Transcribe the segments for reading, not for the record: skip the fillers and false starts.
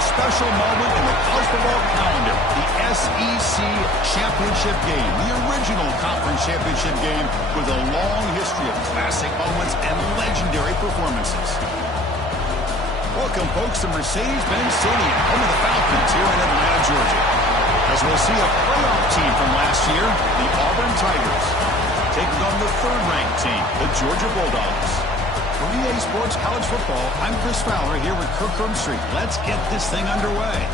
a special moment in the college football calendar, the SEC Championship game, the original conference championship game with a long history of classic moments and legendary performances. Welcome, folks, to Mercedes-Benz Stadium, home of the Falcons here in Atlanta, Georgia. As we'll see a playoff team from last year, the Auburn Tigers, taking on the third-ranked team, the Georgia Bulldogs. For EA Sports College Football, I'm Chris Fowler here with Kirk Herbstreit. Let's get this thing underway.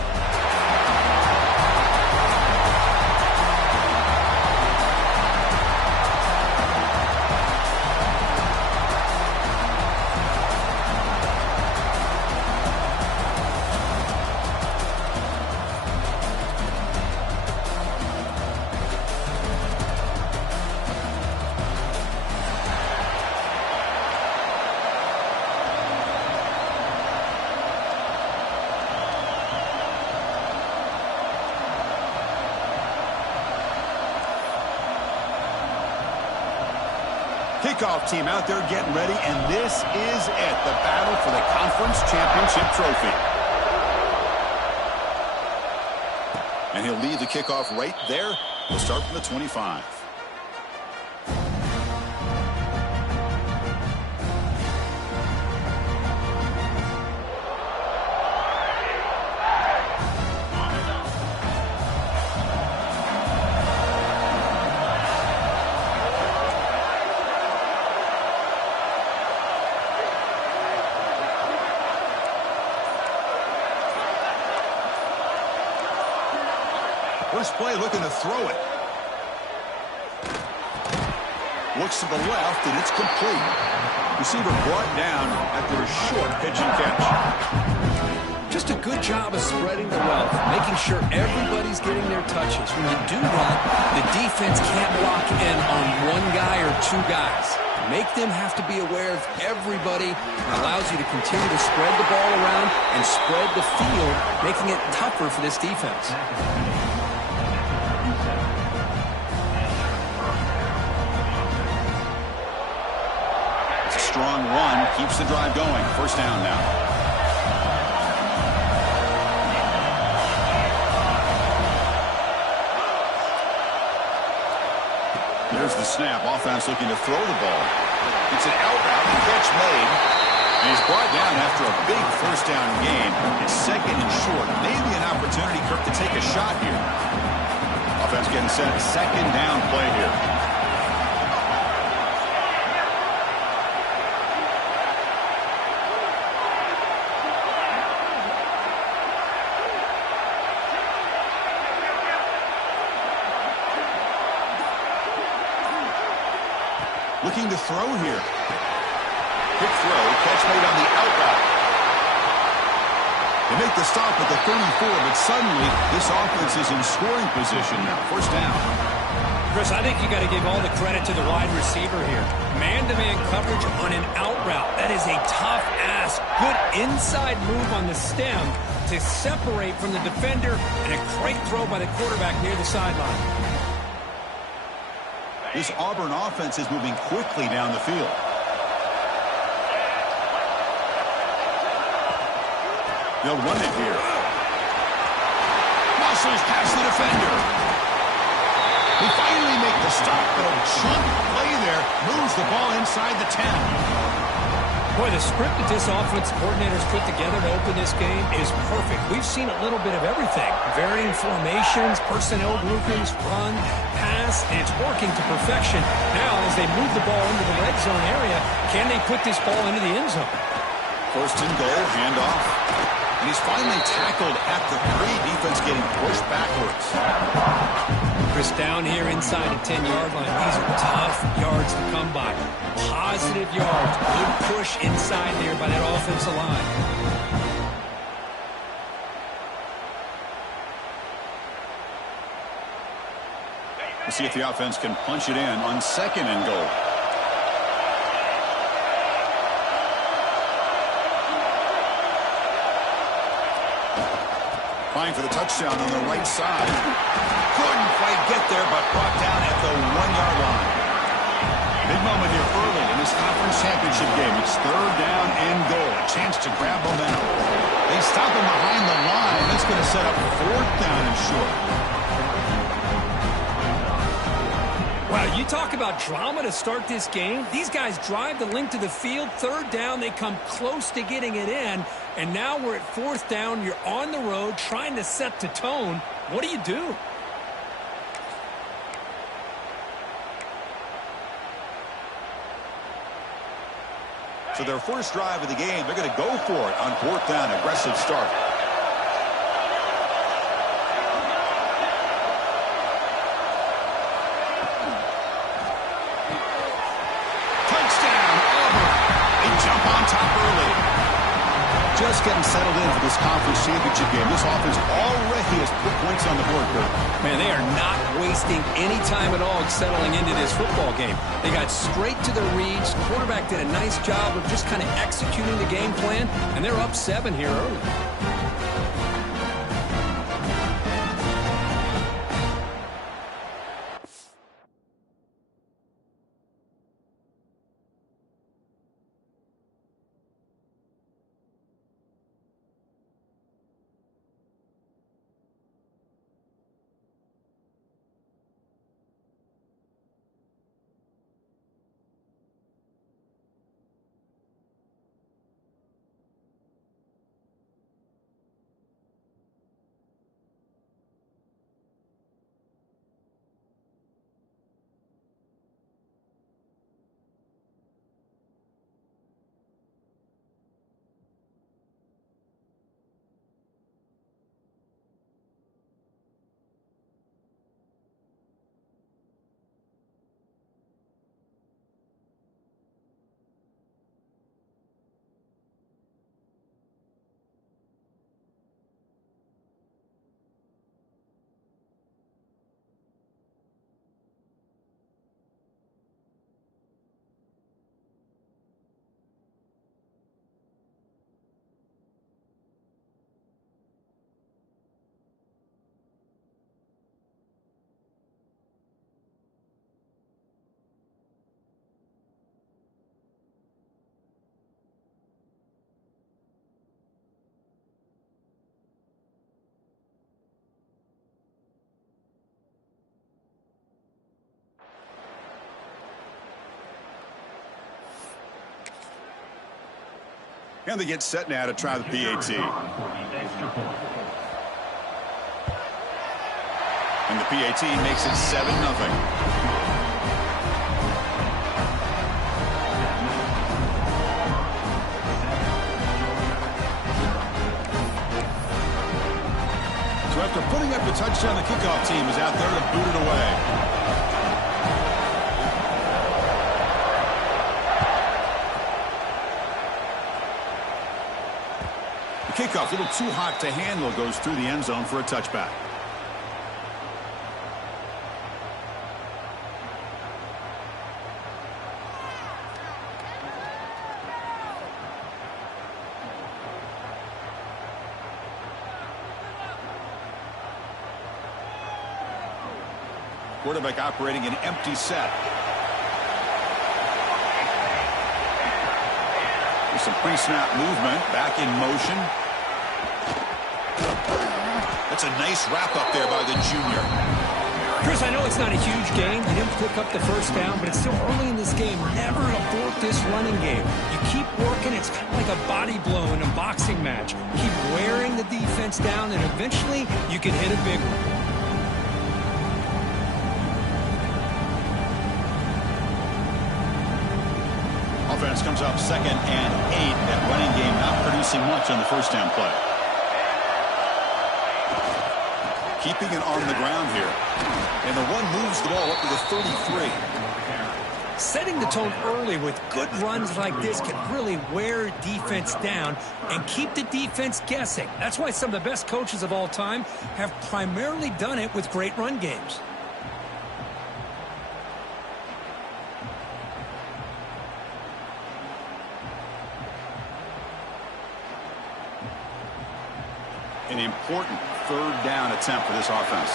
Kickoff team out there getting ready, and this is it, the battle for the conference championship trophy. And he'll lead the kickoff right there. We'll start from the 25. First play looking to throw it. Looks to the left, and it's complete. Receiver brought down after a short pitch and catch. Just a good job of spreading the wealth, making sure everybody's getting their touches. When you do that, the defense can't lock in on one guy or two guys. Make them have to be aware of everybody. It allows you to continue to spread the ball around and spread the field, making it tougher for this defense. Strong run keeps the drive going. First down now. There's the snap. Offense looking to throw the ball. It's an out route and catch made. And he's brought down after a big first down gain. It's second and short. Maybe an opportunity, Kirk, to take a shot here. Offense getting set. Second down play here. Looking to throw here. Quick throw, catch made on the out route. They make the stop at the 34, but suddenly this offense is in scoring position now. First down. Chris, I think you got to give all the credit to the wide receiver here. Man-to-man coverage on an out route. That is a tough ask. Good inside move on the stem to separate from the defender, and a great throw by the quarterback near the sideline. This Auburn offense is moving quickly down the field. They'll run it here. Muscles past the defender. They finally make the stop, but a chunk play there moves the ball inside the 10. Boy, the script that this offense coordinator's put together to open this game is perfect. We've seen a little bit of everything. Varying formations, personnel groupings, run, pass, and it's working to perfection. Now, as they move the ball into the red zone area, can they put this ball into the end zone? First and goal, handoff. And he's finally tackled at the 3. Defense getting pushed backwards. Chris, down here inside the 10-yard line, these are tough yards to come by. Positive yards. Good push inside there by that offensive line. We'll see if the offense can punch it in on second and goal. Fine for the touchdown on the right side. Couldn't quite get there, but brought down at the 1-yard line. Big moment here early in this conference championship game. It's third down and goal. A chance to grab momentum. They stop him behind the line. going to set up 4th down and short. Wow, you talk about drama to start this game. These guys drive the length of the field. 3rd down, they come close to getting it in. And now we're at 4th down. You're on the road trying to set the tone. What do you do? So their first drive of the game, they're going to go for it on 4th down. Aggressive start. Touchdown, Auburn. They jump on top early. Just getting settled in for this conference championship game. This offense already has put points on the board, Kurt. Man, they are not wasting any time at all settling into this football game. They got straight to their reads. Quarterback did a nice job of just kind of executing the game plan, and they're up 7 here early. And they get set now to try the PAT. And the PAT makes it 7-0. So after putting up the touchdown, the kickoff team is out there to boot it away. Kickoff, a little too hot to handle, goes through the end zone for a touchback. Quarterback operating an empty set. There's some pre-snap movement, back in motion. That's a nice wrap-up there by the junior. Chris, I know it's not a huge game. You didn't pick up the first down, but it's still early in this game. Never abort this running game. You keep working. It's kind of like a body blow in a boxing match. Keep wearing the defense down, and eventually you can hit a big one. Offense comes up 2nd and 8. That running game not producing much on the first down play. Keeping it on the ground here. And the one moves the ball up to the 33. Setting the tone early with good runs like this can really wear defense down and keep the defense guessing. That's why some of the best coaches of all time have primarily done it with great run games. An important 3rd down attempt for this offense.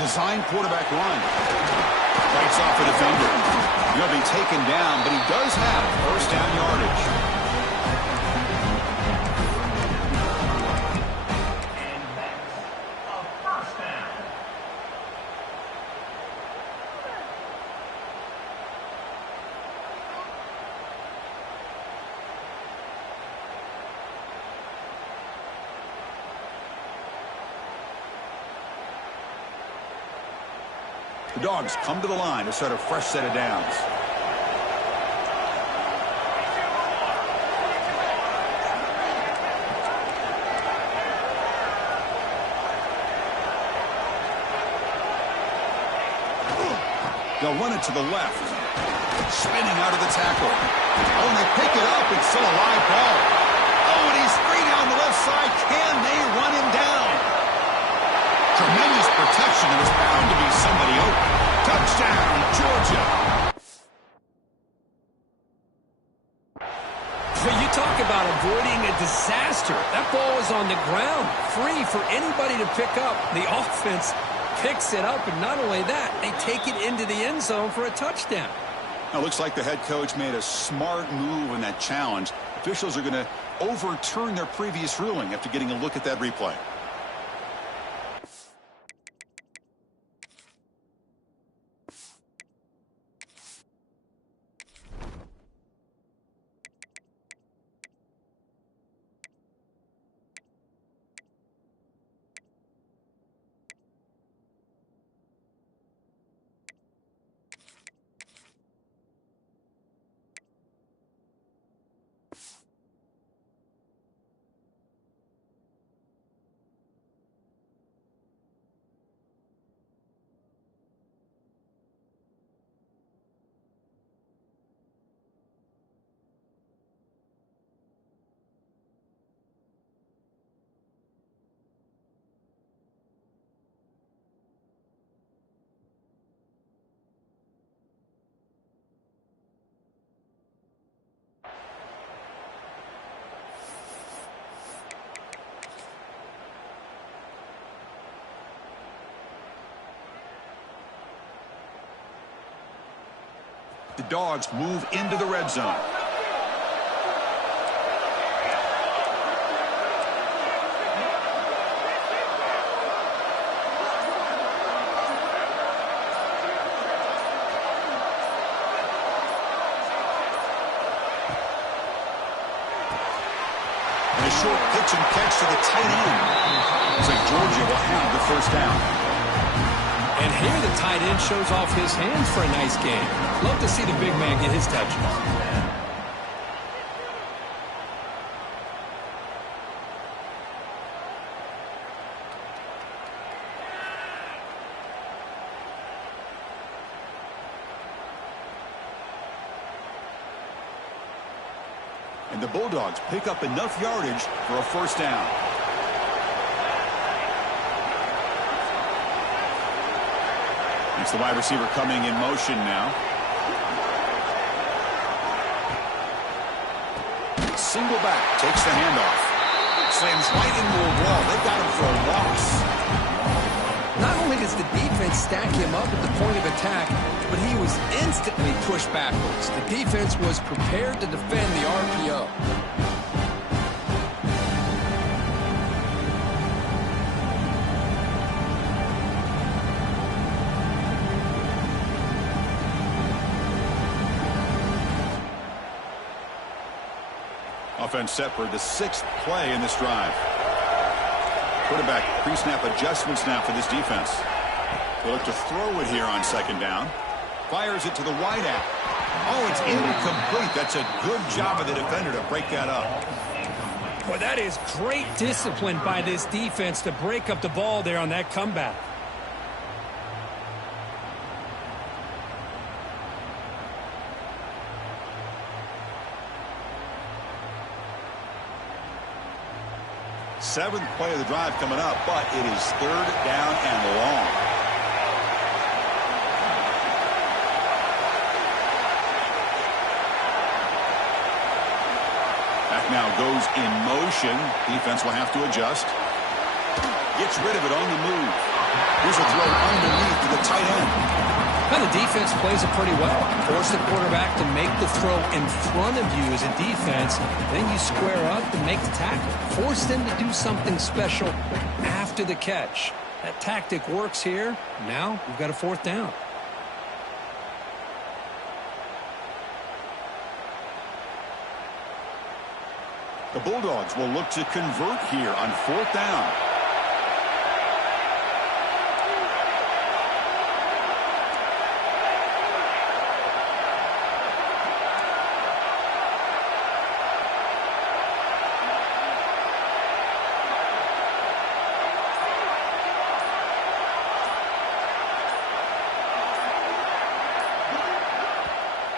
Design quarterback run. Fights off a defender. He'll be taken down, but he does have first down yardage. The Dogs come to the line to start a fresh set of downs. They'll run it to the left. Spinning out of the tackle. Oh, and they pick it up. It's still a live ball. Oh, and he's free down the left side. Can they run him down? Tremendous protection, and there's bound to be somebody open. Touchdown, Georgia. Well, you talk about avoiding a disaster. That ball is on the ground, free for anybody to pick up. The offense picks it up, and not only that, they take it into the end zone for a touchdown. Now, it looks like the head coach made a smart move in that challenge. Officials are going to overturn their previous ruling after getting a look at that replay. The Dogs move into the red zone. And a short pitch and catch to the tight end. Looks like Georgia will have the first down. And here the tight end shows off his hands for a nice game. Love to see the big man get his touches. And the Bulldogs pick up enough yardage for a first down. It's the wide receiver coming in motion now. Single back, takes the handoff. Slams right into a wall. They got him for a loss. Not only does the defense stack him up at the point of attack, but he was instantly pushed backwards. The defense was prepared to defend the RPO. Offense set for the 6th play in this drive. Quarterback pre-snap adjustments now for this defense. They look to throw it here on second down. Fires it to the wide out. Oh, it's incomplete. That's a good job of the defender to break that up. Well, that is great discipline by this defense to break up the ball there on that comeback. Seventh play of the drive coming up, but it is third down and long. Back now goes in motion. Defense will have to adjust. Gets rid of it on the move. Here's a throw underneath to the tight end. Well, the defense plays it pretty well. Force the quarterback to make the throw in front of you as a defense. Then you square up and make the tackle. Force them to do something special after the catch. That tactic works here. Now we've got a fourth down. The Bulldogs will look to convert here on fourth down.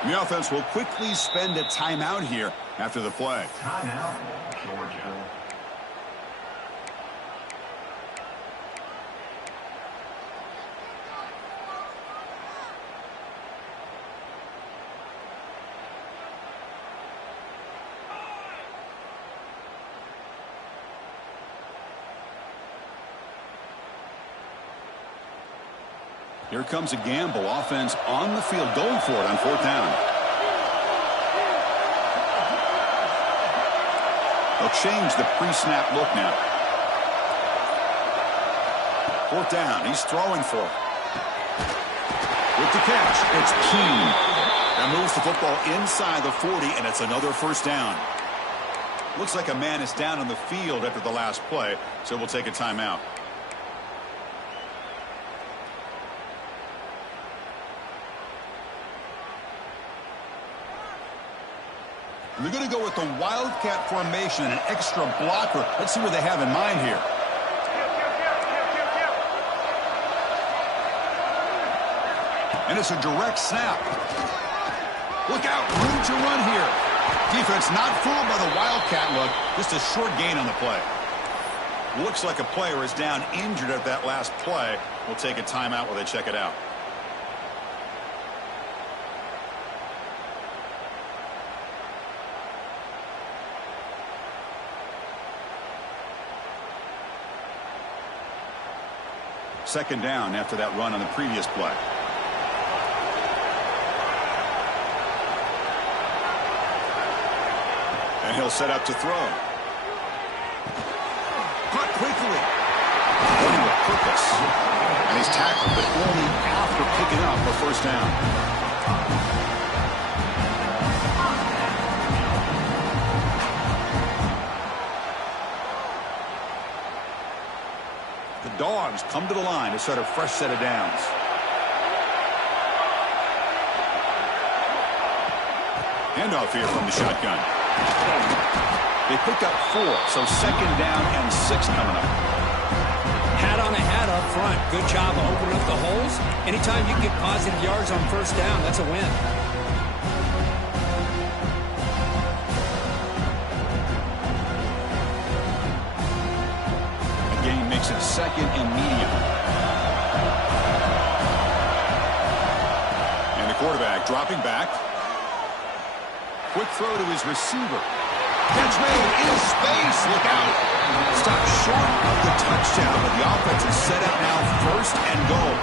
The offense will quickly spend a timeout here after the play. Timeout, Georgia. Here comes a gamble. Offense on the field going for it on fourth down. They'll change the pre-snap look now. Fourth down. He's throwing for it. With the catch, it's Keene. That moves the football inside the 40, and it's another first down. Looks like a man is down on the field after the last play, so we'll take a timeout. They're going to go with the Wildcat formation, an extra blocker. Let's see what they have in mind here. And it's a direct snap. Look out, room to run here. Defense not fooled by the Wildcat look, just a short gain on the play. Looks like a player is down injured at that last play. We'll take a timeout while they check it out. Second down after that run on the previous play. And he'll set up to throw. Caught quickly. Running with purpose. And he's tackled, but only after picking up a first down. Dogs come to the line to start a fresh set of downs. Handoff here from the shotgun. They picked up 4, so second down and 6 coming up. Hat on a hat up front. Good job of opening up the holes. Anytime you get positive yards on first down, that's a win. It's second and medium. And the quarterback dropping back. Quick throw to his receiver. Catch made in space. Look out. Stopped short of the touchdown, but the offense is set up now first and goal.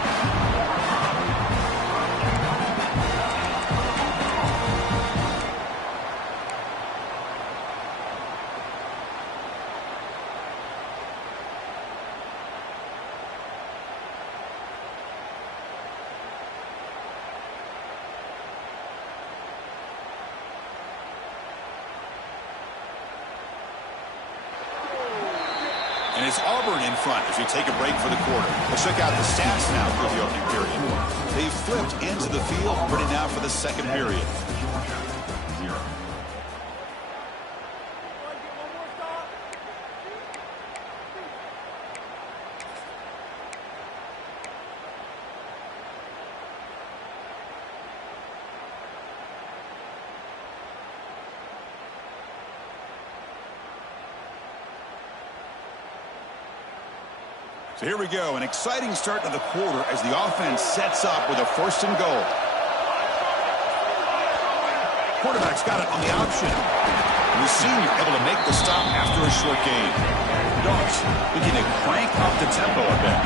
And it's Auburn in front as we take a break for the quarter. Let's check out the stats now for the opening period. They've flipped into the field, ready now for the second period. So here we go, an exciting start to the quarter as the offense sets up with a first and goal. Quarterback's got it on the option. And the senior able to make the stop after a short gain. Dogs looking to crank up the tempo a bit.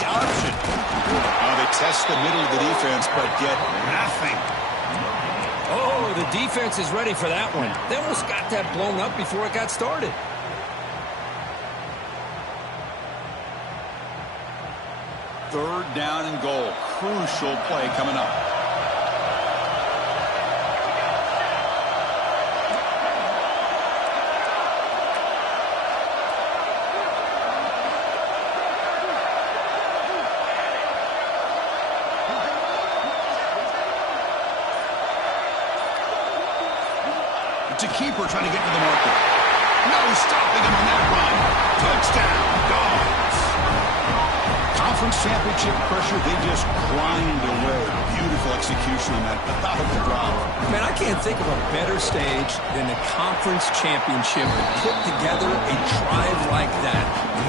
the option. They test the middle of the defense, but get nothing. Oh, the defense is ready for that one. They almost got that blown up before it got started. Third down and goal. Crucial play coming up. It's a keeper trying to get to the marker. No stopping him on that run. Touchdown, Dogs. Conference championship pressure, they just grind away. Beautiful execution on that methodical drive. Man, I can't think of a better stage than the conference championship to put together a drive like that.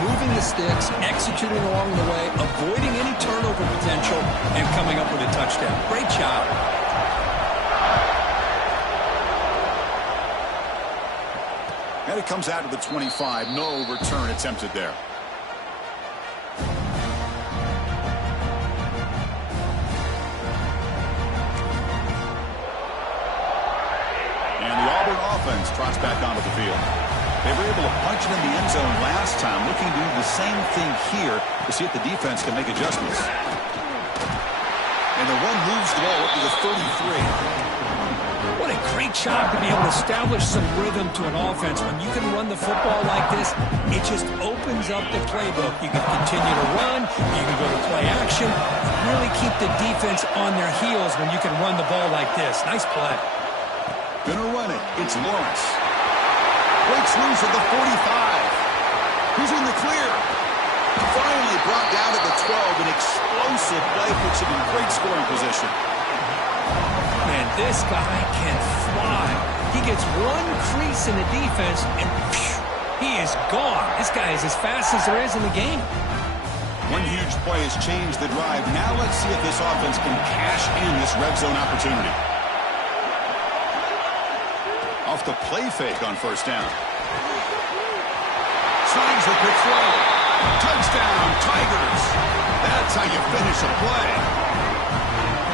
Moving the sticks, executing along the way, avoiding any turnover potential, and coming up with a touchdown. Great job. And it comes out to the 25. No return attempted there. And the Auburn offense trots back onto the field. They were able to punch it in the end zone last time, looking to do the same thing here to see if the defense can make adjustments. And the one moves the ball up to the 33. What a great job to be able to establish some rhythm to an offense. When you can run the football like this, it just opens up the playbook. You can continue to run, you can go to play action, really keep the defense on their heels when you can run the ball like this. Nice play. Gonna run it. It's Lawrence. Breaks loose at the 45. Who's in the clear? Finally brought down at the 12. An explosive play puts him in great scoring position. Man, this guy can fly. He gets one crease in the defense, and phew, he is gone. This guy is as fast as there is in the game. One huge play has changed the drive. Now let's see if this offense can cash in this red zone opportunity. Off the play fake on first down. Slides the quick throw. Touchdown, Tigers. That's how you finish a play.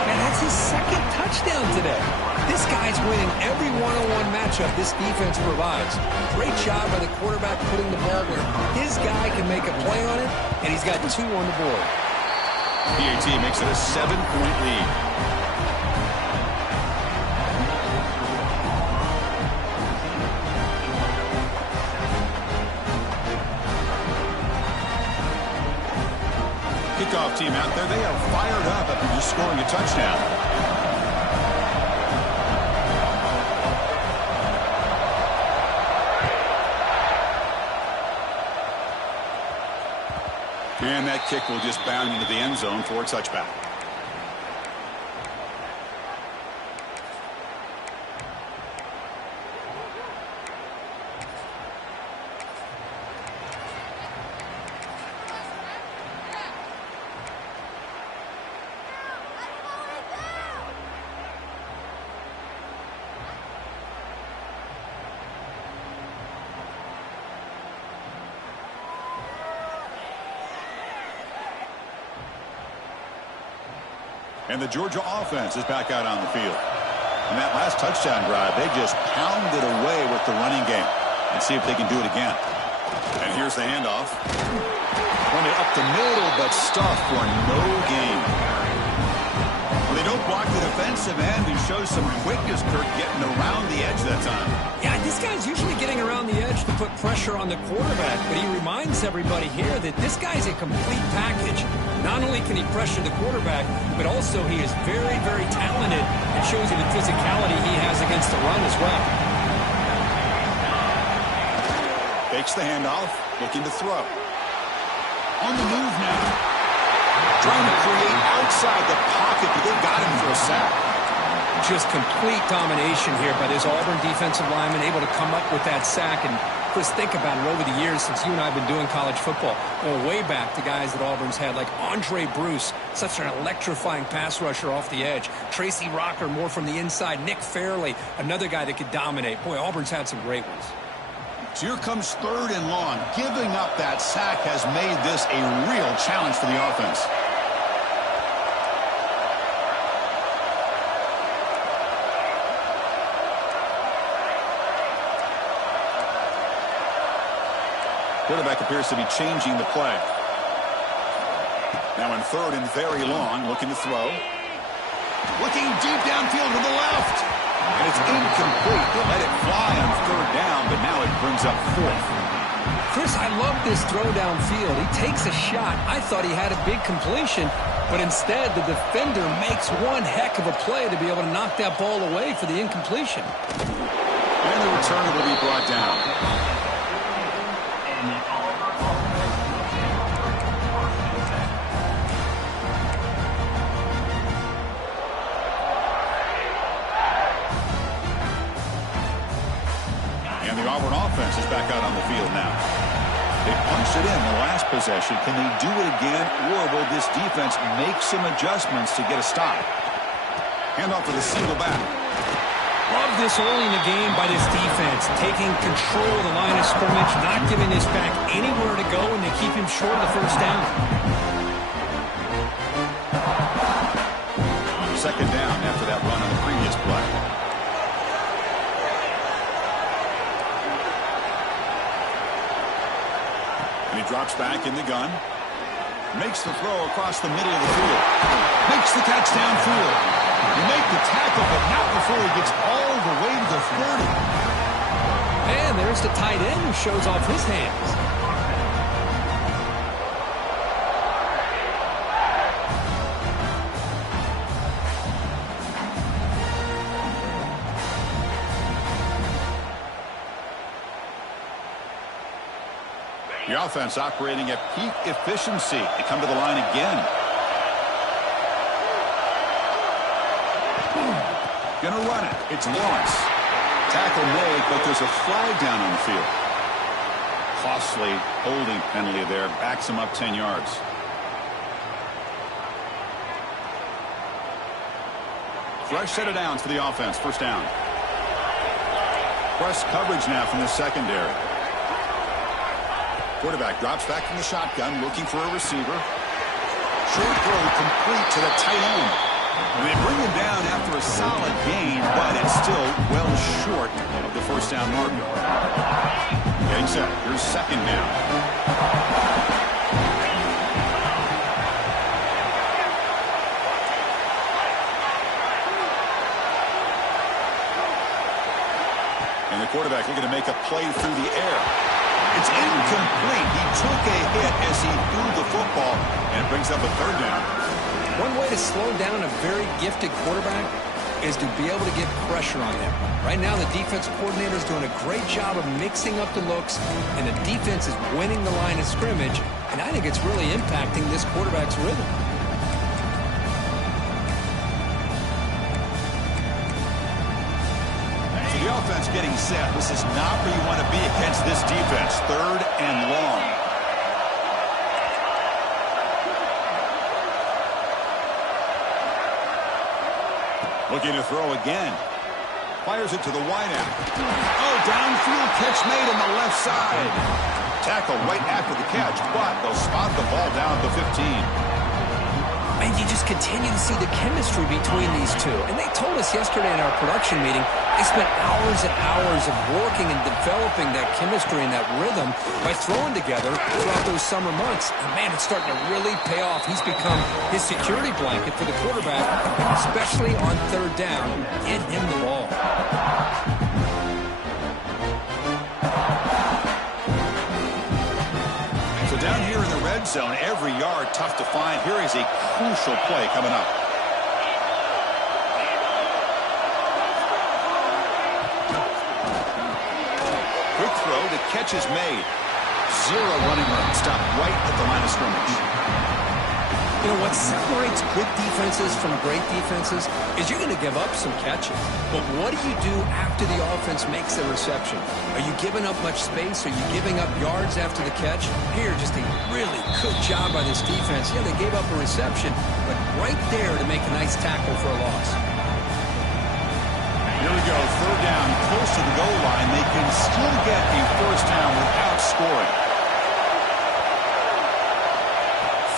And that's his second touchdown today. This guy's winning every one-on-one matchup this defense provides. Great job by the quarterback putting the ball where his guy can make a play on it, and he's got 2 on the board. PAT makes it a 7-point lead. Kickoff team out there, they are fired up after just scoring a touchdown. And that kick will just bound into the end zone for a touchback. And the Georgia offense is back out on the field. In that last touchdown drive, they just pounded away with the running game. And see if they can do it again. And here's the handoff. Running up the middle, but stuffed for no gain. Well, they don't block the defensive end. He shows some quickness, Kirk, getting around the edge that time. Yeah, this guy's usually getting around the edge to put pressure on the quarterback, but he reminds everybody here that this guy's a complete package. Not only can he pressure the quarterback, but also he is very, very talented and shows you the physicality he has against the run as well. Takes the handoff, looking to throw. On the move now. Trying to create outside the pocket, but they got him for a sack. Just complete domination here by this Auburn defensive lineman, able to come up with that sack. And Chris, think about it over the years since you and I have been doing college football, going way back to guys that Auburn's had, like Andre Bruce, such an electrifying pass rusher off the edge. Tracy Rocker, more from the inside. Nick Fairley, another guy that could dominate. Boy, Auburn's had some great ones. So here comes 3rd and long. Giving up that sack has made this a real challenge for the offense. Quarterback appears to be changing the play. Now in 3rd and very long, looking to throw. Looking deep downfield to the left. And it's incomplete. They'll let it fly on 3rd down, but now it brings up 4th. Chris, I love this throw downfield. He takes a shot. I thought he had a big completion, but instead the defender makes one heck of a play to be able to knock that ball away for the incompletion. And the returner will be brought down. Auburn offense is back out on the field now. They punched it in the last possession. Can they do it again, or will this defense make some adjustments to get a stop? Handoff for the single back. Love this early in the game by this defense, taking control of the line of scrimmage, not giving this back anywhere to go, and they keep him short of the 1st down. 2nd down after that run on the previous play. He drops back in the gun. Makes the throw across the middle of the field. Makes the catch downfield. You make the tackle, but not before he gets all the way to the 30. And there's the tight end who shows off his hands. The offense operating at peak efficiency. They come to the line again. Gonna run it. It's Lawrence. Tackle made, but there's a flag down on the field. Costly holding penalty there. Backs him up 10 yards. Fresh set of downs for the offense. 1st down. Press coverage now from the secondary. Quarterback drops back from the shotgun, looking for a receiver. Short throw complete to the tight end. And they bring him down after a solid gain, but it's still well short of the 1st down marker. Getting set. Here's 2nd down. And the quarterback looking to make a play through the air. It's incomplete. He took a hit as he threw the football, and it brings up a 3rd down. One way to slow down a very gifted quarterback is to be able to get pressure on him. Right now, the defense coordinator is doing a great job of mixing up the looks, and the defense is winning the line of scrimmage, and I think it's really impacting this quarterback's rhythm. The offense getting set. This is not where you want to be against this defense. 3rd and long. Looking to throw again. Fires it to the wideout. Oh, downfield catch made on the left side. Tackle right after the catch, but they'll spot the ball down at the 15. And you just continue to see the chemistry between these two. And they told us yesterday in our production meeting, they spent hours and hours of working and developing that chemistry and that rhythm by throwing together throughout those summer months. And, man, it's starting to really pay off. He's become his security blanket for the quarterback, especially on 3rd down. Get him the ball. Down here in the red zone, every yard tough to find. Here is a crucial play coming up. Quick throw, the catch is made. 0 running room, stopped right at the line of scrimmage. You know, what separates good defenses from great defenses is you're going to give up some catches. But what do you do after the offense makes the reception? Are you giving up much space? Are you giving up yards after the catch? Here, just a really good job by this defense. Yeah, they gave up a reception, but right there to make a nice tackle for a loss. Here we go, 3rd down, close close to the goal line, they can still get a first down without scoring.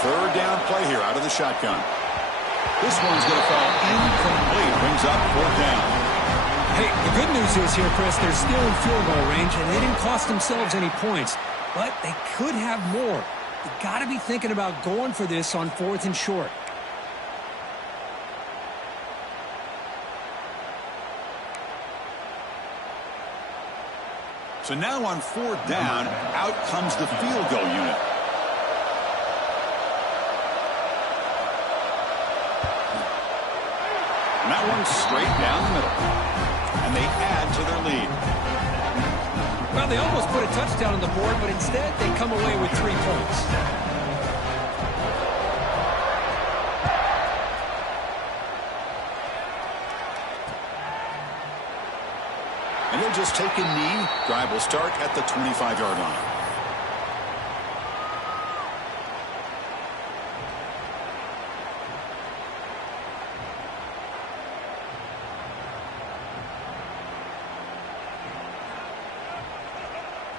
Third down play here out of the shotgun. This one's going to fall incomplete. Brings up fourth down. Hey, the good news is here, Chris, they're still in field goal range, and they didn't cost themselves any points. But they could have more. You got to be thinking about going for this on 4th and short. So now on 4th down, out comes the field goal unit. And that one's straight down the middle. And they add to their lead. Well, they almost put a touchdown on the board, but instead they come away with 3 points. And he'll just take a knee. Drive will start at the 25-yard line.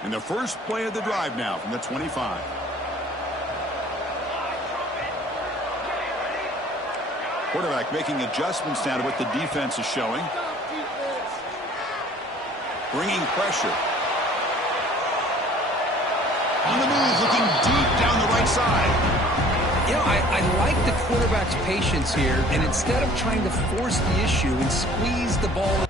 And the first play of the drive now from the 25. Quarterback making adjustments now to what the defense is showing. Bringing pressure. On the move, looking deep down the right side. You know, I like the quarterback's patience here, and instead of trying to force the issue and squeeze the ball.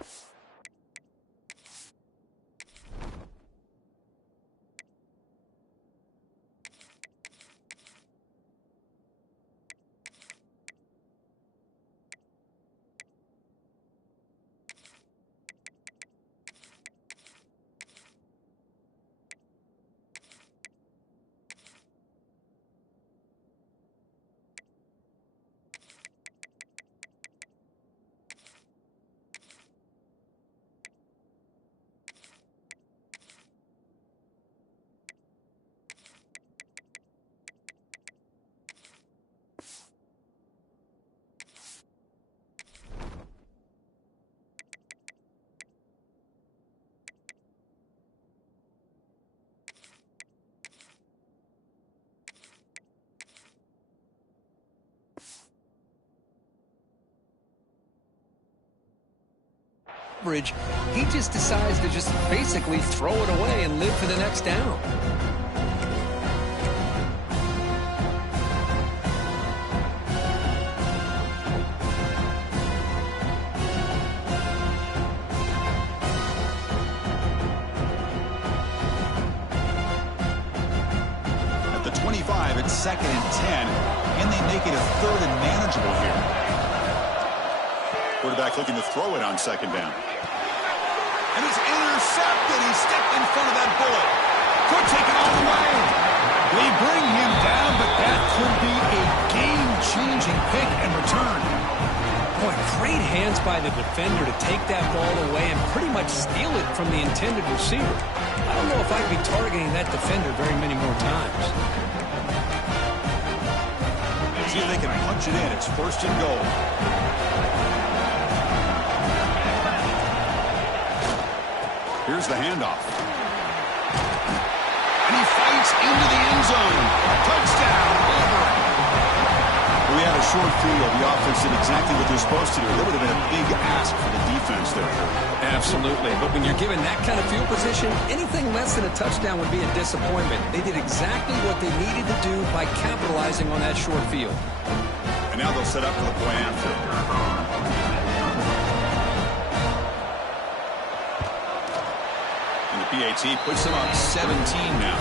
He just decides to just basically throw it away and live for the next down. At the 25, it's 2nd and 10, and they make it a 3rd and manageable here. Quarterback looking to throw it on 2nd down. And it's intercepted. He stepped in front of that bullet. Could take it all the way. They bring him down, but that could be a game-changing pick and return. Boy, great hands by the defender to take that ball away and pretty much steal it from the intended receiver. I don't know if I'd be targeting that defender very many more times. See if they can punch it in. It's 1st and goal. Here's the handoff. And he fights into the end zone. Touchdown, Auburn. We had a short field. The offense did exactly what they're supposed to do. That would have been a big ask for the defense there. Absolutely. But when you're given that kind of field position, anything less than a touchdown would be a disappointment. They did exactly what they needed to do by capitalizing on that short field. And now they'll set up for the point after. PAT puts them up 17 now.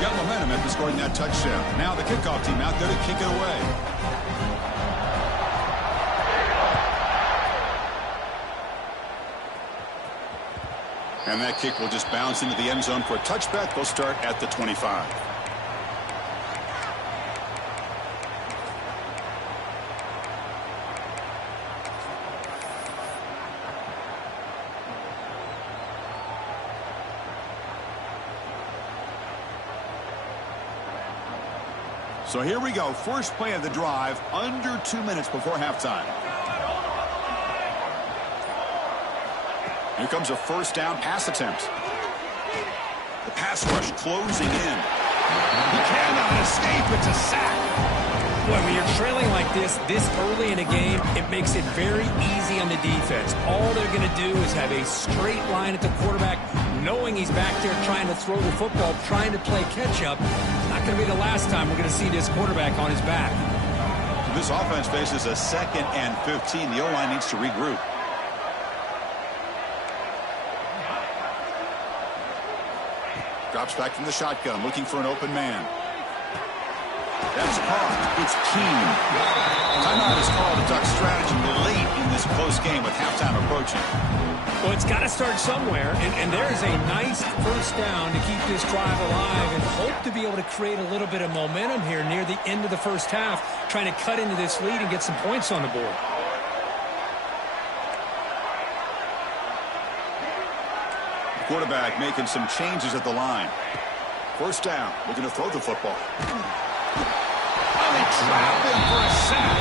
Got momentum after scoring that touchdown. Now the kickoff team out there to kick it away. And that kick will just bounce into the end zone for a touchback. They'll start at the 25. So here we go. First play of the drive, under 2 minutes before halftime. Here comes a first down pass attempt. The pass rush closing in. He cannot escape. It's a sack. Boy, when you're trailing like this early in a game, it makes it very easy on the defense. All they're going to do is have a straight line at the quarterback, knowing he's back there trying to throw the football, trying to play catch-up. It's not going to be the last time we're going to see this quarterback on his back. This offense faces a 2nd and 15. The O-line needs to regroup. Drops back from the shotgun, looking for an open man. That's caught. It's Keene. Timeout is called to duck strategy late in this close game with halftime approaching. Well, it's got to start somewhere, and there is a nice first down to keep this drive alive and hope to be able to create a little bit of momentum here near the end of the first half, trying to cut into this lead and get some points on the board. The quarterback making some changes at the line. First down, looking to throw the football. They trap him for a sack.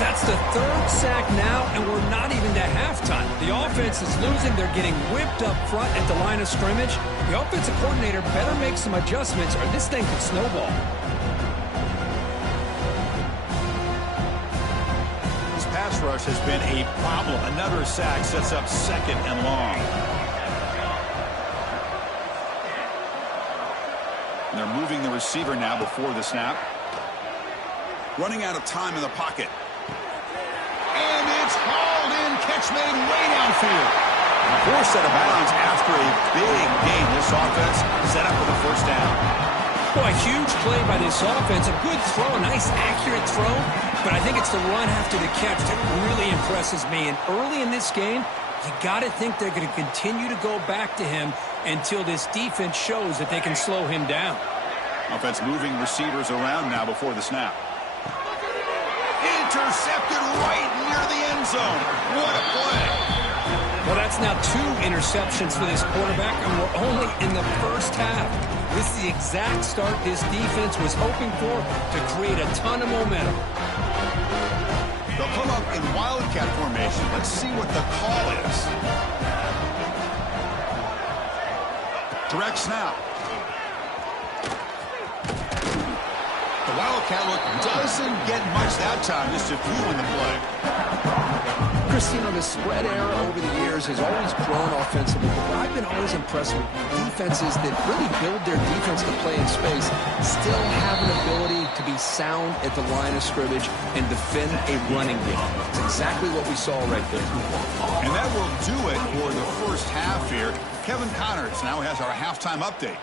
That's the 3rd sack now, and we're not even to halftime. The offense is losing. They're getting whipped up front at the line of scrimmage. The offensive coordinator better make some adjustments, or this thing could snowball. This pass rush has been a problem. Another sack sets up 2nd and long. And they're moving the receiver now before the snap. Running out of time in the pocket. And it's hauled in. Catch made way downfield. Poor set of bounds after a big gain. This offense set up for the first down. Boy, huge play by this offense. A good throw, a nice accurate throw. But I think it's the run after the catch that really impresses me. And early in this game, you got to think they're going to continue to go back to him until this defense shows that they can slow him down. Offense moving receivers around now before the snap. Intercepted right near the end zone. What a play. Well, that's now 2 interceptions for this quarterback, and we're only in the first half. This is the exact start this defense was hoping for to create a ton of momentum. They'll come up in wildcat formation. Let's see what the call is. Direct snap. The wildcat look doesn't get much that time, just a few in the play. Chris, you know, the spread era over the years has always grown offensively, but I've been always impressed with defenses that really build their defense to play in space, still have an ability to be sound at the line of scrimmage and defend a running game. It's exactly what we saw right there. And that will do it for the first half here. Kevin Connors now has our halftime update.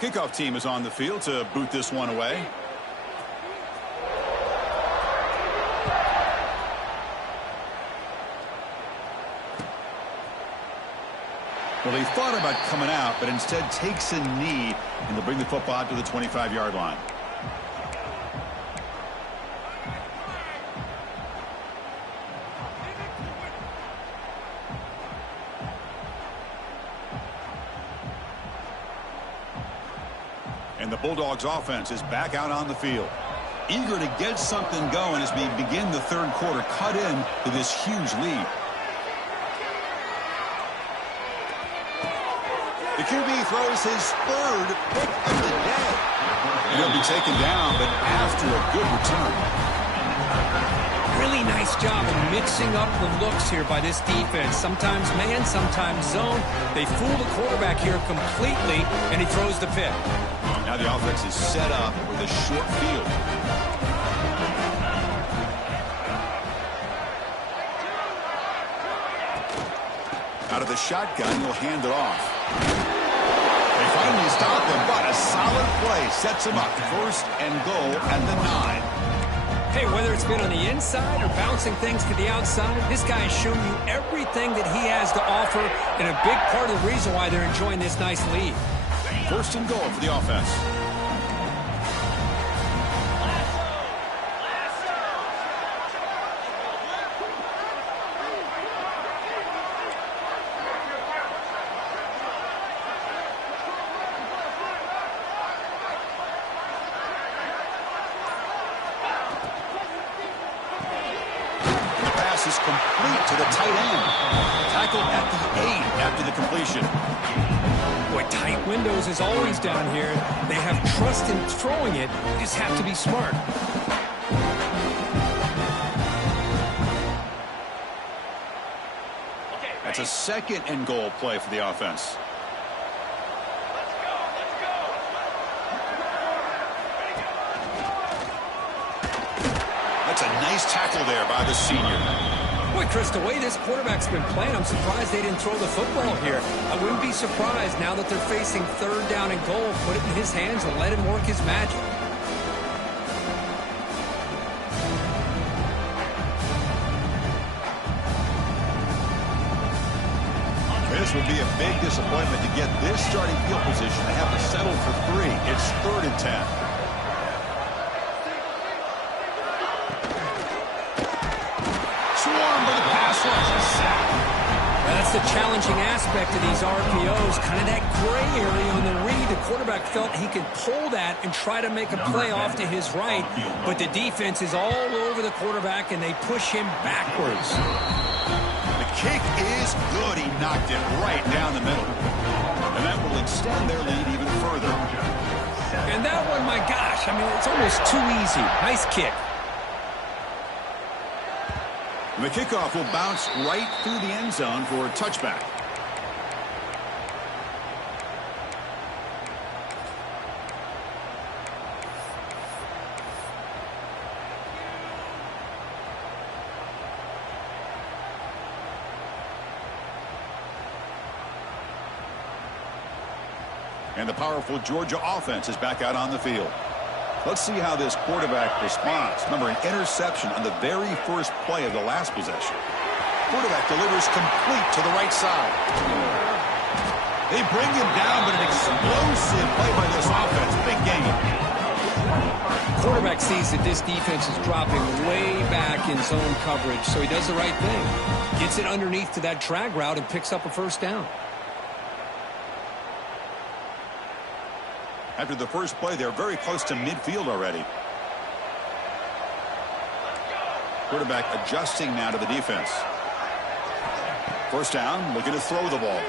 Kickoff team is on the field to boot this one away. Well, he thought about coming out, but instead takes a knee, and they'll bring the football out to the 25-yard line. And the Bulldogs offense is back out on the field. Eager to get something going as we begin the third quarter, cut in to this huge lead. The QB throws his 3rd pick of the day. And he'll be taken down, but after a good return. Really nice job of mixing up the looks here by this defense. Sometimes man, sometimes zone. They fool the quarterback here completely, and he throws the pick. Now the offense is set up with a short field. Out of the shotgun, he'll hand it off. They finally stop him, but a solid play sets him up. 1st and goal at the 9. Hey, whether it's been on the inside or bouncing things to the outside, this guy has shown you everything that he has to offer, and a big part of the reason why they're enjoying this nice lead. 1st and goal for the offense. pass is complete to the tight end. Tackled at the 8 after the completion. Boy, tight windows is always down here. They have trust in throwing it. You just have to be smart. That's a second and goal play for the offense. That's a nice tackle there by the senior. Boy, Chris, the way this quarterback's been playing, I'm surprised they didn't throw the football here. I wouldn't be surprised now that they're facing third down and goal. Put it in his hands and let him work his magic. This would be a big disappointment to get this starting field position. They have to settle for 3. It's 3rd and 10. That's the challenging aspect of these RPOs, kind of that gray area on the read. The quarterback felt he could pull that and try to make a play off to his right, but the defense is all over the quarterback, and they push him backwards. The kick is good. He knocked it right down the middle. And that will extend their lead even further. And that one, my gosh, I mean, it's almost too easy. Nice kick. The kickoff will bounce right through the end zone for a touchback. And the powerful Georgia offense is back out on the field. Let's see how this quarterback responds. Remember, an interception on the very first play of the last possession. Quarterback delivers complete to the right side. They bring him down, but an explosive play by this offense. Big game. Quarterback sees that this defense is dropping way back in zone coverage, so he does the right thing. Gets it underneath to that drag route and picks up a first down. After the first play, they're very close to midfield already. Quarterback adjusting now to the defense. First down, looking to throw the ball.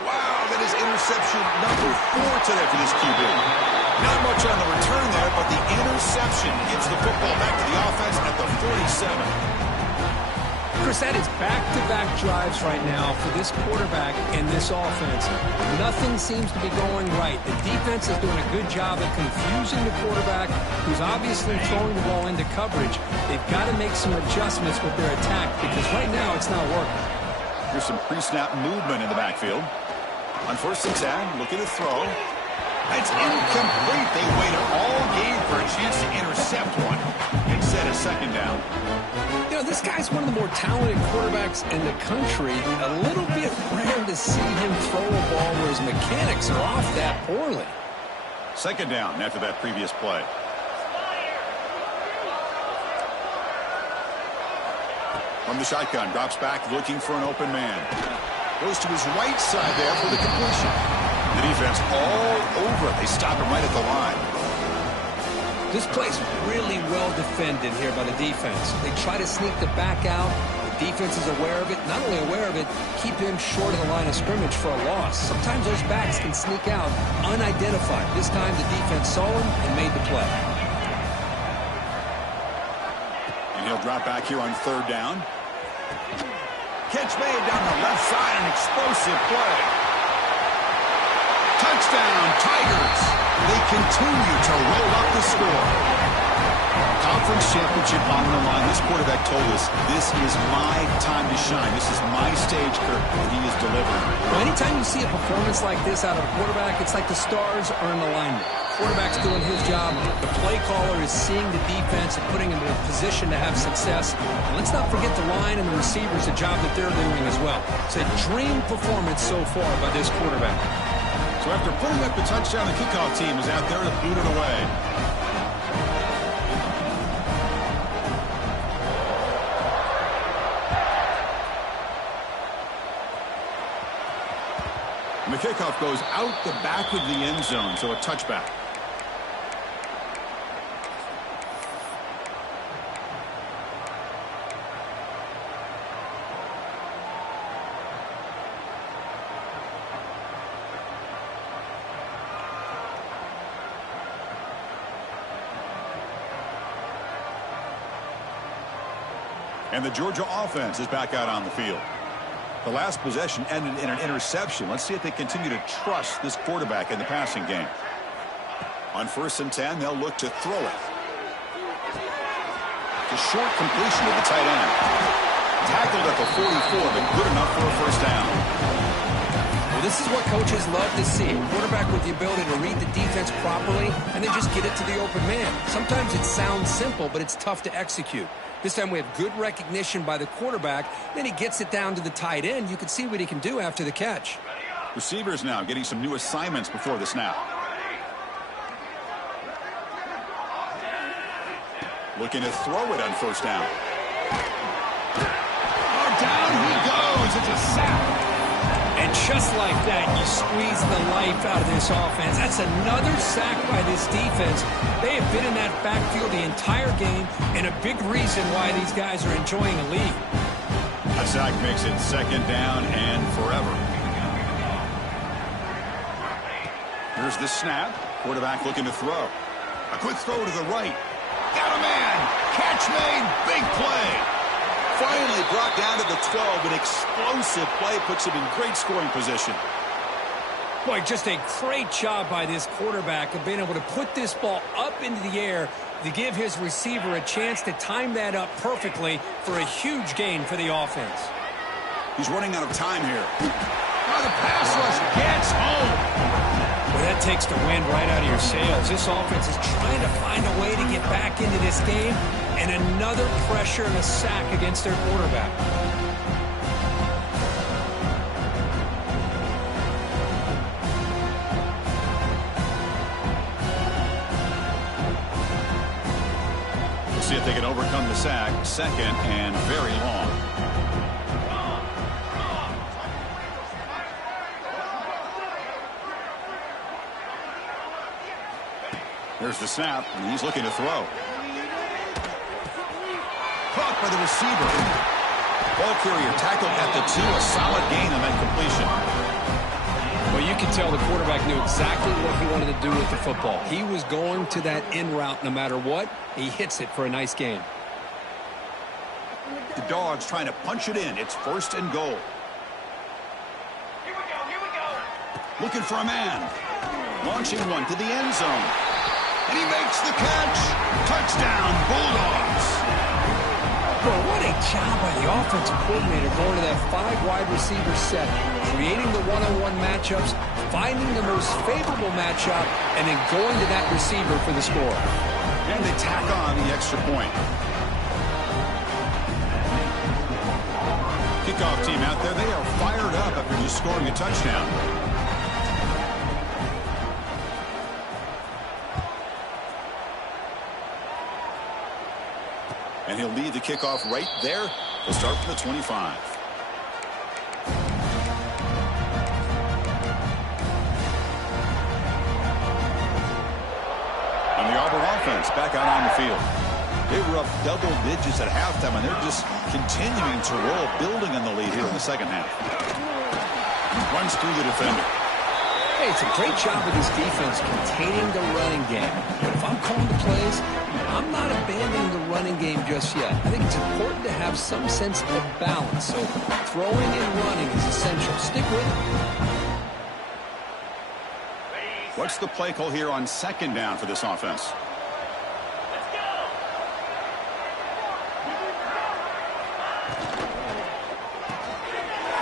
Wow, that is interception number 4 today for this QB. Not much on the return there, but the interception gives the football back to the offense at the 47. Chris, that is back-to-back drives right now for this quarterback and this offense. Nothing seems to be going right. The defense is doing a good job at confusing the quarterback, who's obviously throwing the ball into coverage. They've got to make some adjustments with their attack because right now it's not working. Here's some pre-snap movement in the backfield. On 1st and 10, looking to throw. It's incomplete. They waited all game for a chance to intercept one. Instead of second down. You know, this guy's one of the more talented quarterbacks in the country. A little bit rare to see him throw a ball where his mechanics are off that poorly. Second down after that previous play. From the shotgun, drops back looking for an open man. Goes to his right side there for the completion. The defense all over it. They stop him right at the line. This play's really well defended here by the defense. They try to sneak the back out. The defense is aware of it. Not only aware of it, keep him short of the line of scrimmage for a loss. Sometimes those backs can sneak out unidentified. This time the defense saw him and made the play. And he'll drop back here on 3rd down. Catch made down the left side, an explosive play. Touchdown, Tigers. They continue to roll up the score. Conference championship on the line. This quarterback told us, this is my time to shine. This is my stage, Kirk, and he is delivering. Well, anytime you see a performance like this out of a quarterback, it's like the stars are in alignment. Quarterback's doing his job. The play caller is seeing the defense and putting him in a position to have success. And let's not forget the line and the receivers, the job that they're doing as well. It's a dream performance so far by this quarterback. So after putting up the touchdown, the kickoff team is out there to boot it away. And the kickoff goes out the back of the end zone, so a touchback. And the Georgia offense is back out on the field. The last possession ended in an interception. Let's see if they continue to trust this quarterback in the passing game. On 1st and 10, they'll look to throw it. A short completion to the tight end. Tackled at the 44, but good enough for a first down. Well, this is what coaches love to see. A quarterback with the ability to read the defense properly and then just get it to the open man. Sometimes it sounds simple, but it's tough to execute. This time we have good recognition by the quarterback. Then he gets it down to the tight end. You can see what he can do after the catch. Receivers now getting some new assignments before the snap. Looking to throw it on 1st down. Oh, down he goes. It's a sack. And just like that, you squeeze the life out of this offense. That's another sack by this defense. They have been in that backfield the entire game, and a big reason why these guys are enjoying a lead. A sack makes it 2nd down and forever. Here's the snap. Quarterback looking to throw. A quick throw to the right. Got a man. Catch made. Big play. Finally brought down to the 12. An explosive play puts him in great scoring position. Boy, just a great job by this quarterback of being able to put this ball up into the air to give his receiver a chance to time that up perfectly for a huge gain for the offense. He's running out of time here. Oh, the pass rush gets home. Well, that takes the wind right out of your sails. This offense is trying to find a way to get back into this game, and another pressure and a sack against their quarterback. We'll see if they can overcome the sack. 2nd and very long. Here's the snap, and he's looking to throw. Caught by the receiver. Ball carrier tackled at the 2. A solid gain on that completion. Well, you can tell the quarterback knew exactly what he wanted to do with the football. He was going to that in route no matter what. He hits it for a nice gain. The Dogs trying to punch it in. It's 1st and goal. Here we go. Looking for a man. Launching one to the end zone. And he makes the catch. Touchdown, Bulldogs. Well, what a job by the offensive coordinator going to that 5 wide receiver set, creating the one-on-one matchups, finding the most favorable matchup, and then going to that receiver for the score. And they tack on the extra point. Kickoff team out there, they are fired up after just scoring a touchdown. And he'll lead the kickoff right there. He'll start from the 25. And the Auburn offense back out on the field. They were up double digits at halftime, and they're just continuing to roll, building on the lead here in the 2nd half. Runs through the defender. Hey, it's a great job of this defense containing the running game. But if I'm calling the plays, I'm not abandoning the running game just yet. I think it's important to have some sense of balance. So throwing and running is essential. Stick with it. What's the play call here on 2nd down for this offense?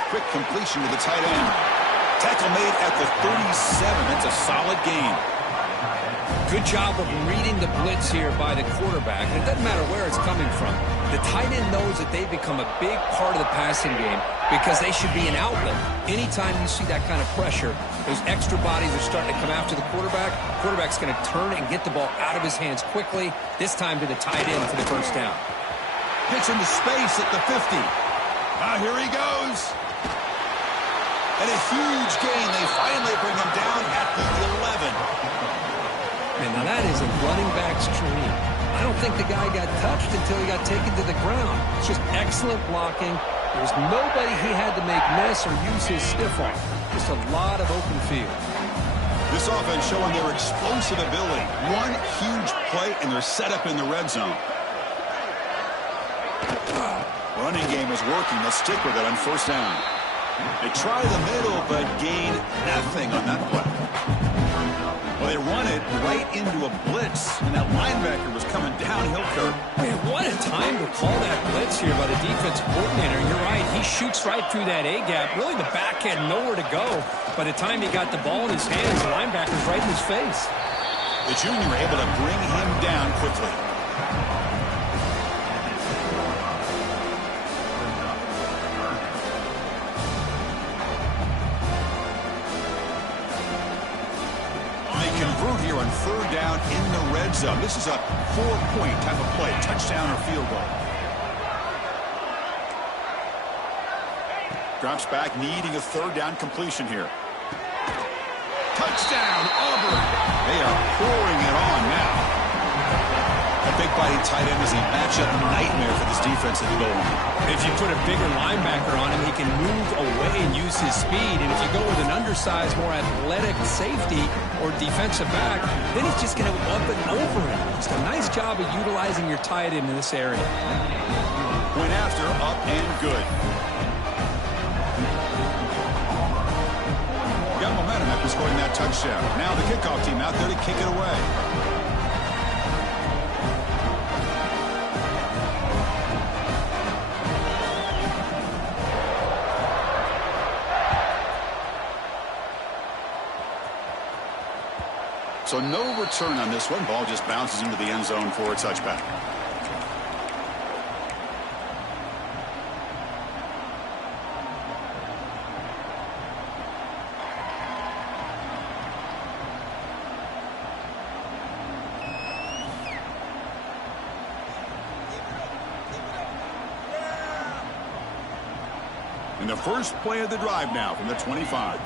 Quick completion to the tight end. Tackle made at the 37. That's a solid gain. Good job of reading the blitz here by the quarterback. And it doesn't matter where it's coming from. The tight end knows that they've become a big part of the passing game because they should be an outlet. Anytime you see that kind of pressure, those extra bodies are starting to come after the quarterback. Quarterback's going to turn and get the ball out of his hands quickly, this time to the tight end for the first down. Gets into space at the 50. Here he goes. And a huge gain. They finally bring him down at the 11. Man, now that is a running back's dream. I don't think the guy got touched until he got taken to the ground. It's just excellent blocking. There's nobody he had to make miss or use his stiff arm. Just a lot of open field. This offense showing their explosive ability. One huge play, and they're set up in the red zone. Running game is working. They'll stick with it on first down. They try the middle, but gain nothing on that play. Well, they run it right into a blitz, and that linebacker was coming downhill, Kurt. Man, what a time to call that blitz here by the defensive coordinator. You're right. He shoots right through that A-gap. Really, the back had nowhere to go. By the time he got the ball in his hands, the linebacker's right in his face. The junior able to bring him down quickly. Convert here on third down in the red zone. This is a 4-point type of play, touchdown or field goal. Drops back, needing a third down completion here. Touchdown, Auburn. They are pouring it on now. A big body tight end is a matchup nightmare for this defensive goal line. If you put a bigger linebacker on him, he can move away and use his speed. And if you go with an undersized, more athletic safety or defensive back, then he's just going to up and over him. Just a nice job of utilizing your tight end in this area. Went after, up and good. Got momentum after scoring that touchdown. Now the kickoff team out there to kick it away. So no return on this one. Ball just bounces into the end zone for a touchback. And the first play of the drive now from the 25.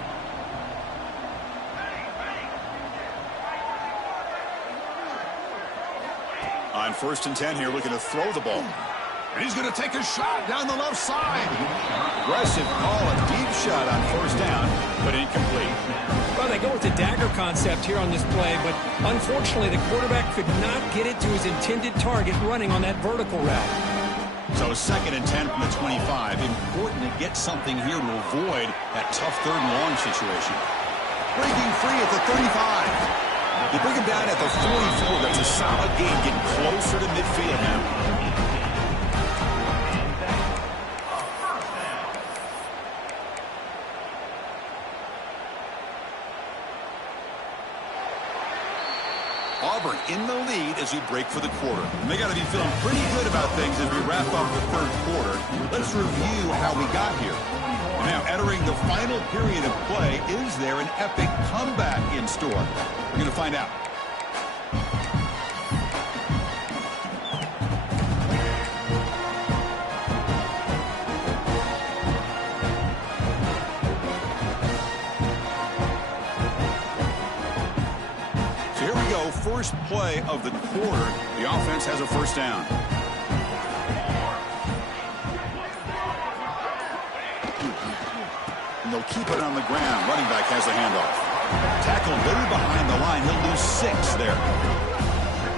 On 1st and 10 here, looking to throw the ball. And he's going to take a shot down the left side. Aggressive call, a deep shot on first down, but incomplete. Well, they go with the dagger concept here on this play, but unfortunately the quarterback could not get it to his intended target running on that vertical route. So 2nd and 10 from the 25. Important to get something here to avoid that tough 3rd and long situation. Breaking free at the 35. They bring him down at the 44. That's a solid gain, getting closer to midfield now. Auburn in the lead as we break for the quarter. And they got to be feeling pretty good about things as we wrap up the 3rd quarter. Let's review how we got here. Now, entering the final period of play, is there an epic comeback in store? We're going to find out. So here we go, first play of the quarter. The offense has a first down. They'll keep it on the ground. Running back has the handoff. Tackled very behind the line. He'll lose 6 there.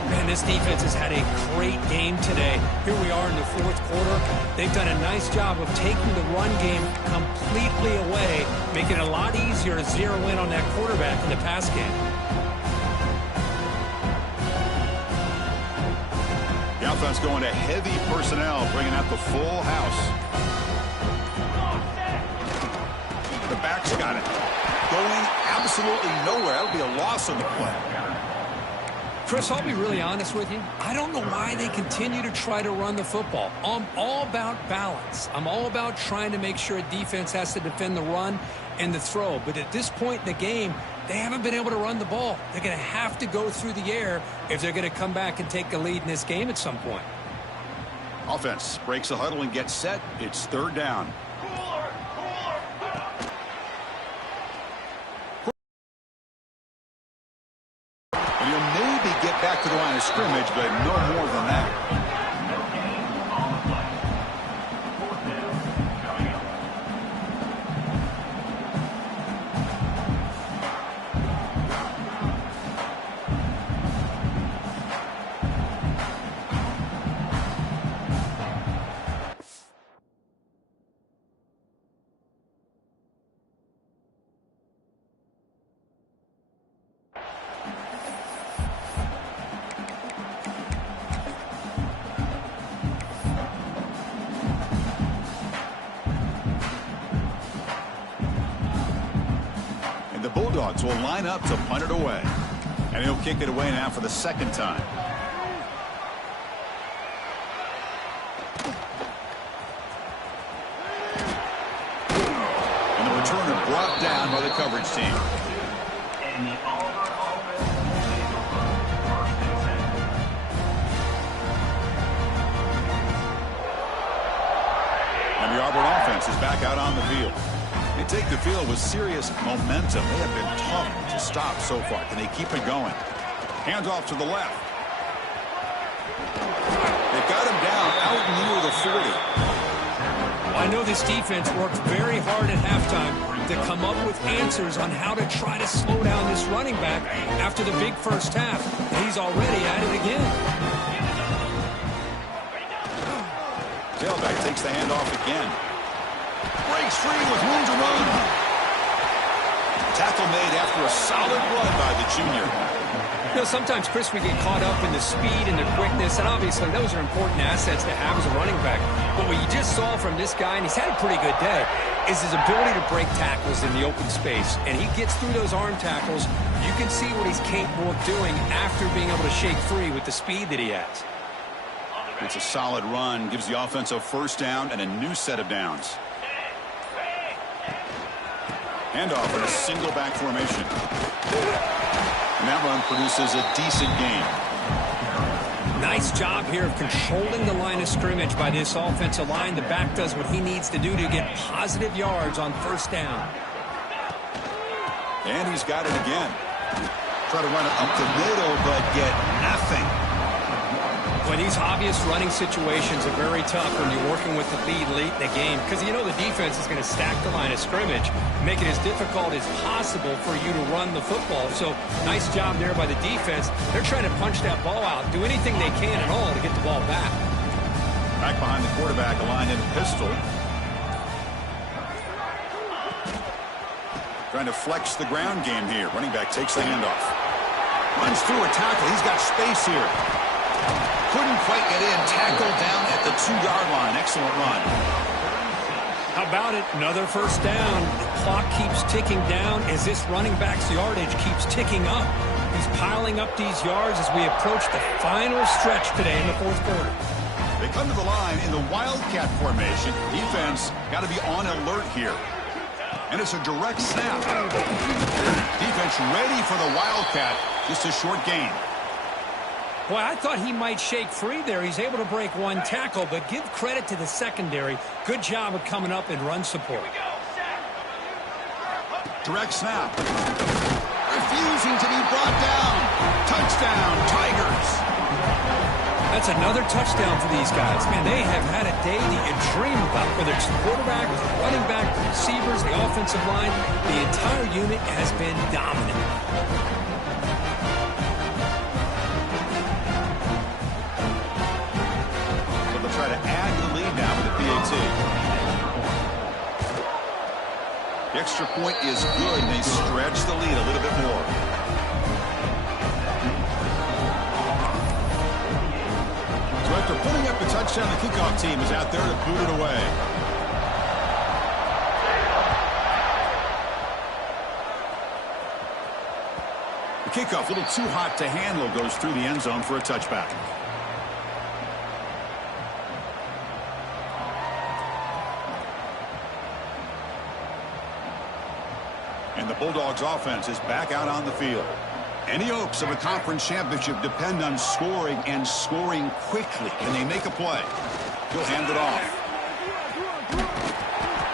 Man, this defense has had a great game today. Here we are in the 4th quarter. They've done a nice job of taking the run game completely away, making it a lot easier to zero in on that quarterback in the pass game. The offense going to heavy personnel, bringing out the full house. The back's got it. Going absolutely nowhere. That'll be a loss on the play. Chris, I'll be really honest with you. I don't know why they continue to try to run the football. I'm all about balance. I'm all about trying to make sure a defense has to defend the run and the throw. But at this point in the game, they haven't been able to run the ball. They're going to have to go through the air if they're going to come back and take a lead in this game at some point. Offense breaks the huddle and gets set. It's 3rd down. And he'll maybe get back to the line of scrimmage, but no more than that. Bulldogs will line up to punt it away. And he'll kick it away now for the second time. And the returner brought down by the coverage team. And the Auburn offense is back out on the field. They take the field with serious momentum. They have been tough to stop so far. Can they keep it going? Hands off to the left. They've got him down out near the 40. I know this defense worked very hard at halftime to come up with answers on how to try to slow down this running back after the big first half. He's already at it again. Tailback takes the handoff again. Breaks free with room to run. Tackle made after a solid run by the junior. You know, sometimes, Chris, we get caught up in the speed and the quickness, and obviously those are important assets to have as a running back. But what you just saw from this guy, and he's had a pretty good day, is his ability to break tackles in the open space. And he gets through those arm tackles. You can see what he's capable of doing after being able to shake free with the speed that he has. It's a solid run, gives the offense a first down and a new set of downs. Handoff in a single back formation. And that run produces a decent gain. Nice job here of controlling the line of scrimmage by this offensive line. The back does what he needs to do to get positive yards on first down. And he's got it again. Try to run it up the middle, but get nothing. Well, these obvious running situations are very tough when you're working with the lead late in the game because you know the defense is going to stack the line of scrimmage, make it as difficult as possible for you to run the football. So nice job there by the defense. They're trying to punch that ball out, do anything they can at all to get the ball back. Back behind the quarterback, aligned in pistol. Trying to flex the ground game here. Running back takes the handoff. Runs through a tackle. He's got space here. Couldn't quite get in. Tackled down at the 2-yard line. Excellent run. How about it? Another first down. The clock keeps ticking down as this running back's yardage keeps ticking up. He's piling up these yards as we approach the final stretch today in the fourth quarter. They come to the line in the Wildcat formation. Defense got to be on alert here. And it's a direct snap. Defense ready for the Wildcat. Just a short gain. Boy, I thought he might shake free there. He's able to break one tackle, but give credit to the secondary. Good job of coming up in run support. Direct snap. Refusing to be brought down. Touchdown, Tigers. That's another touchdown for these guys. Man, they have had a day that you dream about, whether it's the quarterback, the running back, the receivers, the offensive line. The entire unit has been dominant. Try to add to the lead now with the PAT. The extra point is good, and they stretch the lead a little bit more. So after putting up a touchdown, the kickoff team is out there to boot it away. The kickoff, a little too hot to handle, goes through the end zone for a touchback. And the Bulldogs offense is back out on the field. Any hopes of a conference championship depend on scoring and scoring quickly. Can they make a play? He'll hand it off.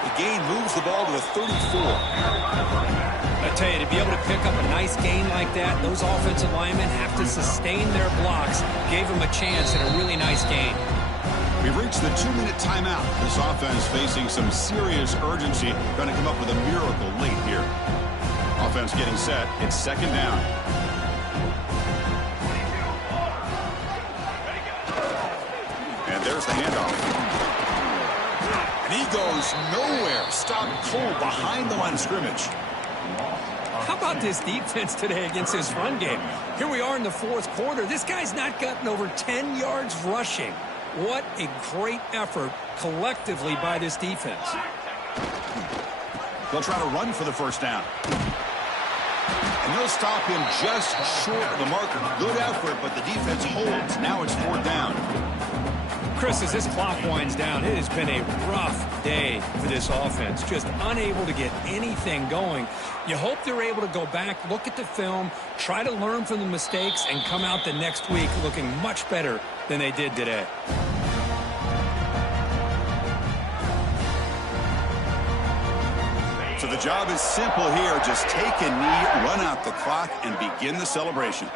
The gain moves the ball to the 34. I tell you, to be able to pick up a nice gain like that, those offensive linemen have to sustain their blocks. Gave them a chance at a really nice gain. We've reached the 2-minute timeout. This offense facing some serious urgency, trying to come up with a miracle late here. Offense getting set. It's second down. And there's the handoff. And he goes nowhere. Stopped cold behind the line of scrimmage. How about this defense today against this run game? Here we are in the fourth quarter. This guy's not gotten over 10 yards rushing. What a great effort collectively by this defense. They'll try to run for the first down. And they'll stop him just short of the marker. Good effort, but the defense holds. Now it's 4th down. Chris, as this clock winds down, it has been a rough day for this offense. Just unable to get anything going. You hope they're able to go back, look at the film, try to learn from the mistakes, and come out the next week looking much better than they did today. So the job is simple here. Just take a knee, run out the clock, and begin the celebration.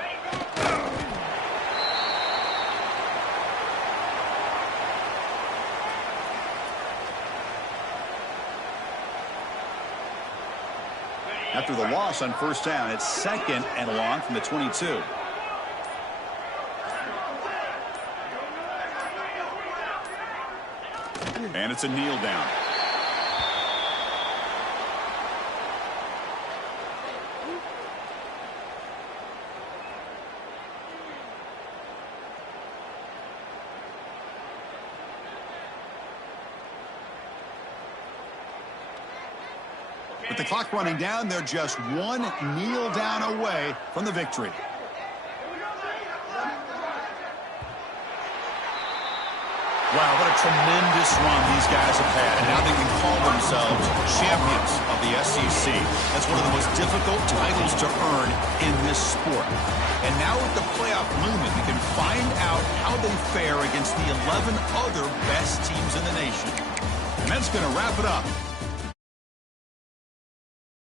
After the loss on 1st down, it's 2nd and long from the 22. And it's a kneel down. With the clock running down, they're just one kneel down away from the victory. Wow, what a tremendous run these guys have had. And now they can call themselves champions of the SEC. That's one of the most difficult titles to earn in this sport. And now with the playoff looming, we can find out how they fare against the 11 other best teams in the nation. And that's going to wrap it up